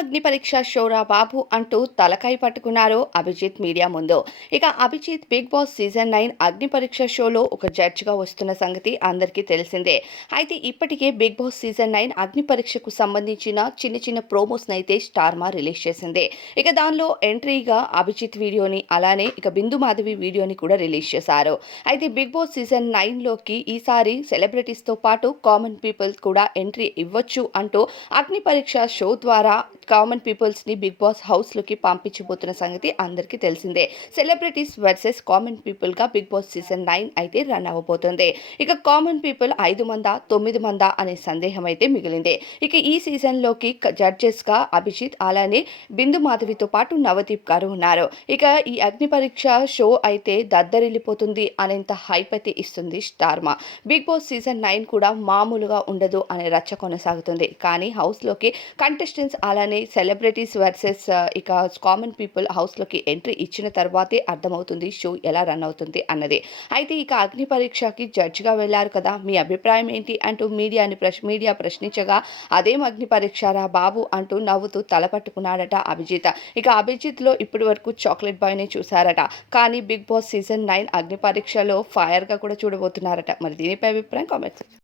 అగ్ని పరీక్ష షోరా బాబు అంటూ తలకాయ పట్టుకున్నారు అభిజిత్ మీడియా ముందు. ఇక Abhijit Bigg Boss season nine Agni Pariksha షోలో ఒక జడ్జిగా వస్తున్న సంగతి అందరికీ తెలిసిందే. అయితే ఇప్పటికే బిగ్ బాస్ సీజన్ నైన్ అగ్ని పరీక్షకు సంబంధించిన చిన్న చిన్న ప్రోమోస్ని అయితే స్టార్మా రిలీజ్ చేసింది. ఇక దానిలో ఎంట్రీగా అభిజిత్ వీడియోని అలానే ఇక బిందు మాధవి వీడియోని కూడా రిలీజ్ చేశారు. అయితే బిగ్ బాస్ సీజన్ నైన్లోకి ఈసారి సెలబ్రిటీస్తో పాటు కామన్ పీపుల్ కూడా ఎంట్రీ ఇవ్వచ్చు అంటూ అగ్ని పరీక్ష షో ద్వారా కామన్ పీపుల్స్ని బిగ్ బాస్ హౌస్లోకి పంపించబోతున్న సంగతి అందరికీ తెలిసిందే. సెలబ్రిటీస్ వర్సెస్ కామన్ పీపుల్గా బిగ్ బాస్ సీజన్ నైన్ అయితే రన్ అవ్వబోతుంది ఇక కామన్ పీపుల్ ఐదు మందా తొమ్మిది మందా అనే సందేహం అయితే మిగిలింది. ఇక ఈ సీజన్లోకి జడ్జెస్గా అభిజిత్ అలానే బిందు మాధవితో పాటు నవదీప్ గారు ఉన్నారు. ఇక ఈ అగ్ని పరీక్ష షో అయితే దద్దరిల్లిపోతుంది అనేంత హైప్ అయితే ఇస్తుంది Star Maa. Bigg Boss season nine కూడా మామూలుగా ఉండదు అనే రచ్చ కొనసాగుతుంది. కానీ హౌస్లోకి కంటెస్టెంట్స్ అలానే సెలబ్రిటీస్ వర్సెస్ uh, ఇక కామన్ పీపుల్ హౌస్లోకి ఎంట్రీ ఇచ్చిన తర్వాతే అర్థమవుతుంది షో ఎలా రన్ అవుతుంది అన్నది. అయితే ఇక అగ్ని పరీక్షకి జడ్జిగా వెళ్ళారు కదా మీ అభిప్రాయం ఏంటి అంటూ మీడియాని ప్రశ్ మీడియా ప్రశ్నించగా అదేం అగ్ని పరీక్షరా బాబు అంటూ నవ్వుతూ తలపట్టుకున్నాడట అభిజిత్. ఇక అభిజిత్లో ఇప్పటి వరకు చాక్లెట్ బాయ్ని చూశారట. కానీ బిగ్ బాస్ సీజన్ నైన్ అగ్ని పరీక్షలో ఫైర్గా కూడా చూడబోతున్నారట. మరి దీనిపై అభిప్రాయం కామెంట్స్